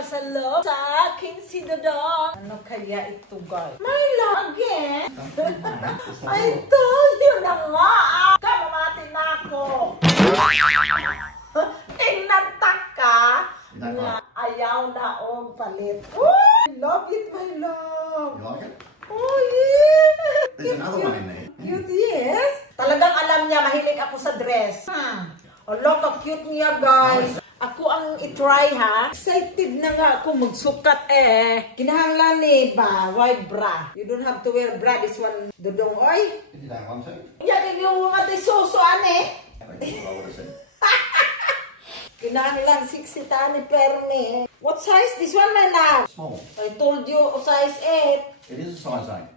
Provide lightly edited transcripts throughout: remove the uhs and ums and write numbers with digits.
nagpapasalo sa akin si Dodong. Ano kaya ito, guys? My love again. I told you na nga. Kamamati na ako. Tinantak ka na ayaw na o palit. I love it, my love. You like it? Oh, yeah. There's another one in there. Cute, yes. Talagang alam niya, mahilig ako sa dress. Alo, ka-cute niya, guys. Ako ang itry, ha. Excited na nga ako magsukat, eh. Kinahanglan ni ba, white bra. You don't have to wear bra. This one, Dodong, oy. If you don't want to. Yan yung mga susuan, eh. I think what I would have said. Kinahanglan 60 tani perme. What size? This one, my love. Small. I told you, size 8. It is a size 8.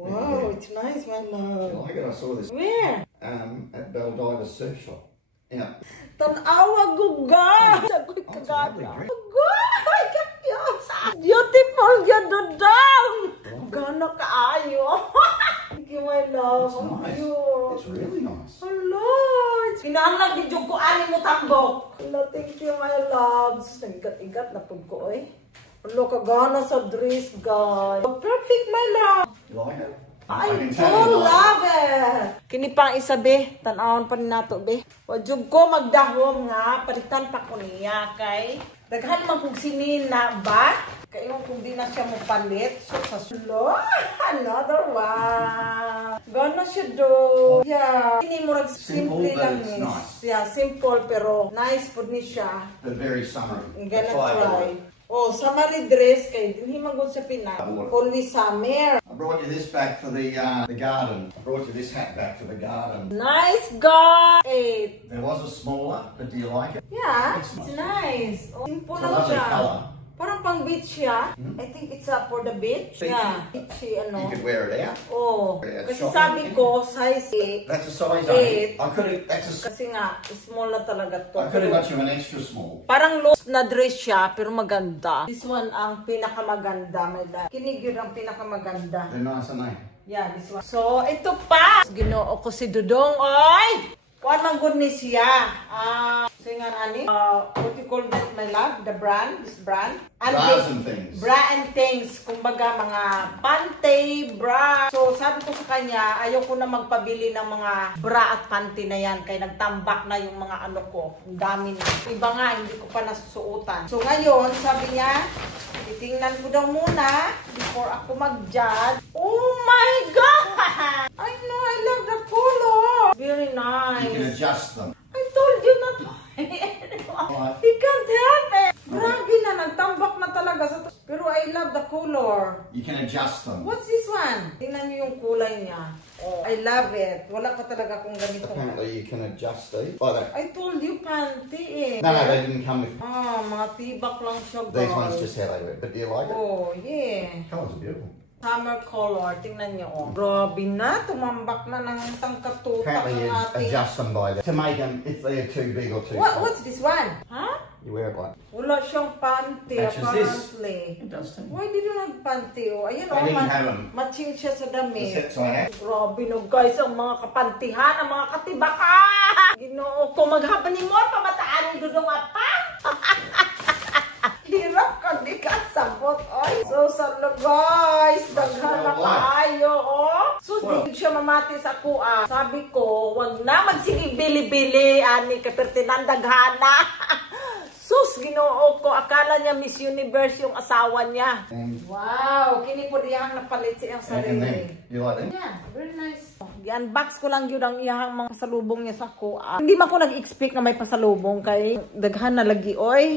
Wow, it's nice, my I love. like it. I saw this Where? at Baldiva Surf Shop. Yeah. Tanawa guga. Sagoy Oh, it's a kagada. lovely dress. Guy, kakiyos. Beautiful yan, Dodong. Gana kaayo. Thank you, my love. It's nice. Cute. It's really nice. Hello. Kinahanglan din yung kuanin mo tambok. Hello, thank you, my love. Igat-igat na pag ko, eh. Hello, kagana sa dress, guys. Perfect, my love. You like it? I can do tell you like love it. Kini pang isa, be. Tanawon pa ni nato, be. Wajug ko magdahom nga. Palitan pa ko niya, kay. Daghan man kung sinina ba? Kaya kung di na siya mapalit. So, sa sulo. Another one. Gana siya do. Yeah. Hindi mo simple Simple, but lang it's ni. nice. Yeah, simple pero nice po ni siya. But very summery. I'm That's gonna why I bought try. it. Oh, summery dress kay dinhi magud sa Pinas. Always summer. I brought you this back for the garden. I brought you this hat back for the garden. Nice guy. There was a smaller, but do you like it? Yeah, It's it's nice. Oh, simple It's a lang lovely siya. colour. Parang pang beach siya. I think it's for the beach. Beach. Yeah, beachy ano. You could wear it out. Oh, Yeah, kasi shopping. sabi ko size 8. That's a size 8. 8. I could have. That's a. Kasi nga small na talaga to. I could have got you an extra small. Parang loose na dress siya, pero maganda. This one ang pinakamaganda, my dad. Kinig yun ang pinakamaganda. They're nice, aren't they? Yeah, this one. So, ito pa. Ginoo ko si Dodong. Oy! Kuan man good ni siya. Singan ani. What you call that, my love? The brand? This brand? Bras and things. Bra and things. Kumbaga, mga panty, bra. So, sabi ko sa kanya, ayaw ko na magpabili ng mga bra at panty na yan. Kaya nagtambak na yung mga ano ko. Ang dami na. Iba nga, hindi ko pa nasusuotan. So, ngayon, sabi niya, titingnan ko daw muna before ako mag-judge. Oh my God! I know, I love the color. Very nice. You can adjust them. I told you not to. You can't help it. Grabe na, nagtambak na talaga sa to. Pero I love the color. You can adjust them. What's this one? Tingnan niyo yung kulay niya. Oh, I love it. Wala pa talaga akong ganito. Apparently you can adjust these. Like that. I told you panty eh. No, no, they didn't come with. Mga tibak lang siya, guys. These ones just how they were. But do you like it? Oh, yeah. Colours are beautiful. Summer color. Tingnan niyo, oh. Grabe na. Tumambak na ng tangkatutak Apparently ng you ating... adjust them by that. To make them, if they're too big or too small. What's this one? Huh? You wear it like. Wala siyang panty, Matches this. apparently. It does too. Why did you nagpanty? Oh, ayan, I didn't have them. matching siya sa The damit. sets I had. Grabe no guys, ang mga kapantihan, ang mga katibakan! Ginoo ko, maghaba ni mo, pamataan yung dudong apa! Hirap ka, di ka sabot, oy. So, salo guys, daghan na kaayo, oh. So, di siya mamati sa kuha. Sabi ko, wag na magsige bili-bili, ani, kapertinan daghana. Sus, ginoo ko, akala niya Miss Universe yung asawa niya. Wow, kini po diyang napalit siyang And sarili. then, you like them? Yeah, very nice. I-unbox ko lang yun ang iyang mga pasalubong niya sa kuha. Hindi man ko nag-expect na may pasalubong kay daghan na lagi, oy.